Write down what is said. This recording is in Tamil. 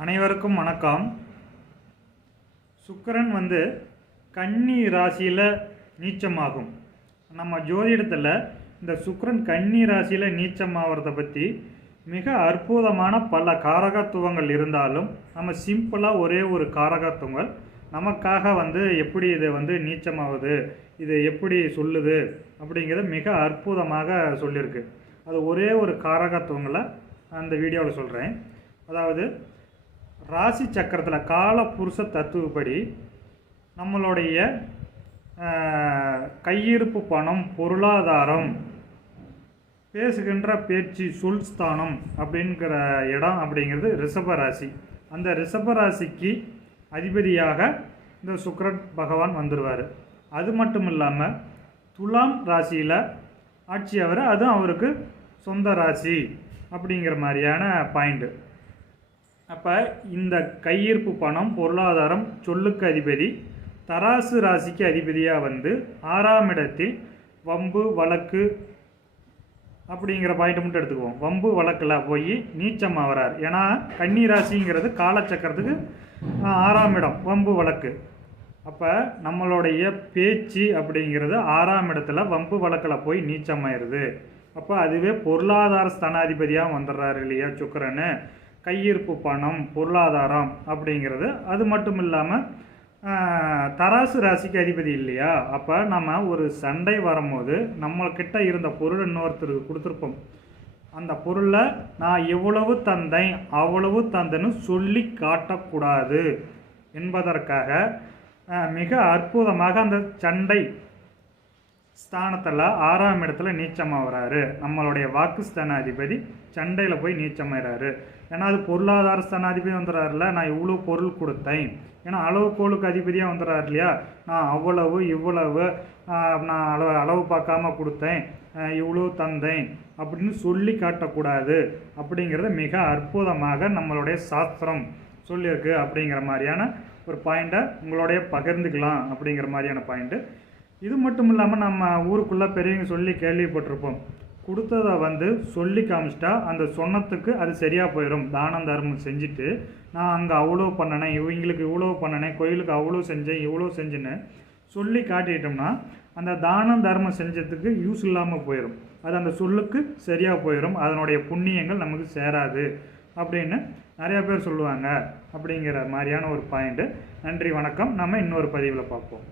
அனைவருக்கும் வணக்கம். சுக்கிரன் கன்னி ராசியில் நீச்சமாகும். நம்ம ஜோதிடத்தில் இந்த சுக்கிரன் கன்னி ராசியில் நீச்சமாகிறத பற்றி மிக அற்புதமான பல காரகத்துவங்கள் இருந்தாலும் நம்ம சிம்பிளாக ஒரே ஒரு காரகத்துவங்கள் நமக்காக எப்படி இது நீச்சமாகுது, இது எப்படி சொல்லுது அப்படிங்கிறத மிக அற்புதமாக சொல்லியிருக்கு. அது ஒரே ஒரு காரகத்துவங்களை அந்த வீடியோவில் சொல்கிறேன். அதாவது ராசி சக்கரத்தில் கால புருஷ தத்துவப்படி நம்மளுடைய கையிருப்பு பணம், பொருளாதாரம், பேசுகின்ற பேச்சு, சொல் ஸ்தானம் அப்படிங்கிற இடம் அப்படிங்கிறது ரிஷபராசி. அந்த ரிஷபராசிக்கு அதிபதியாக இந்த சுக்கிரன் பகவான் வந்துடுவார். அது மட்டும் இல்லாமல் துலாம் ராசியில் ஆட்சியவர், அதுவும் அவருக்கு சொந்த ராசி அப்படிங்கிற மாதிரியான பாயிண்ட்டு. அப்போ இந்த கையிருப்பு பணம், பொருளாதாரம், சொல்லுக்கு அதிபதி தராசு ராசிக்கு அதிபதியாக 6ஆம் இடத்தில் வம்பு வழக்கு அப்படிங்கிற பாயிண்ட் மட்டும் எடுத்துக்குவோம். வம்பு வழக்கில் போய் நீச்சமாக வரார். ஏன்னா கன்னி ராசிங்கிறது காலச்சக்கரத்துக்கு 6ஆம் இடம், வம்பு வழக்கு. அப்போ நம்மளுடைய பேச்சு அப்படிங்கிறது 6ஆம் இடத்துல வம்பு வழக்கில் போய் நீச்சமாயிருது. அப்போ அதுவே பொருளாதார ஸ்தானாதிபதியாக வந்துடுறாரு இல்லையா சுக்கிரன். கையிருப்பு பணம், பொருளாதாரம் அப்படிங்கிறது. அது மட்டும் இல்லாமல் தராசு ராசிக்கு அதிபதி இல்லையா. அப்போ நம்ம ஒரு சண்டை வரும்போது நம்மக்கிட்ட இருந்த பொருள் இன்னொருத்தருக்கு கொடுத்துருப்போம். அந்த பொருளை நான் எவ்வளவு தந்தேன் அவ்வளவு தந்தேன்னு சொல்லி காட்டக்கூடாது என்பதற்காக மிக அற்புதமாக அந்த சண்டை ஸ்தானத்தில் 6ஆம் இடத்துல நீச்சமாக வராரு. நம்மளுடைய வாக்கு ஸ்தானாதிபதி சண்டையில் போய் நீச்சமாகிறாரு. ஏன்னா அது பொருளாதார ஸ்தானாதிபதி வந்துடுறாருல. நான் இவ்வளோ பொருள் கொடுத்தேன், ஏன்னா அளவுகோலுக்கு அதிபதியாக வந்துடுறாரு இல்லையா. நான் அவ்வளவு இவ்வளவு நான் அளவு பார்க்காம கொடுத்தேன், இவ்வளோ தந்தேன் அப்படின்னு சொல்லி காட்டக்கூடாது அப்படிங்கிறத மிக அற்புதமாக நம்மளுடைய சாஸ்திரம் சொல்லியிருக்கு. அப்படிங்கிற மாதிரியான ஒரு பாயிண்ட்டை உங்களுடைய பகிர்ந்துக்கலாம் அப்படிங்கிற மாதிரியான பாயிண்ட்டு. இது மட்டும் இல்லாமல் நம்ம ஊருக்குள்ளே பெரியவங்க சொல்லி கேள்விப்பட்டிருப்போம், கொடுத்ததை சொல்லி காமிச்சிட்டா அந்த சொன்னத்துக்கு அது சரியாக போயிடும். தானம் தர்மம் செஞ்சுட்டு நான் அங்கே அவ்வளோ பண்ணினேன், இவங்களுக்கு இவ்வளோ பண்ணினேன், கோயிலுக்கு அவ்வளோ செஞ்சேன், இவ்வளோ செஞ்சேன்னு சொல்லி காட்டிட்டோம்னா அந்த தானம் தர்மம் செஞ்சதுக்கு யூஸ் இல்லாமல் போயிடும். அது அந்த சொல்லுக்கு சரியாக போயிடும், அதனுடைய புண்ணியங்கள் நமக்கு சேராது அப்படின்னு நிறையா பேர் சொல்லுவாங்க. அப்படிங்கிற மாதிரியான ஒரு பாயிண்ட்டு. நன்றி, வணக்கம். நம்ம இன்னொரு பதிவில் பார்ப்போம்.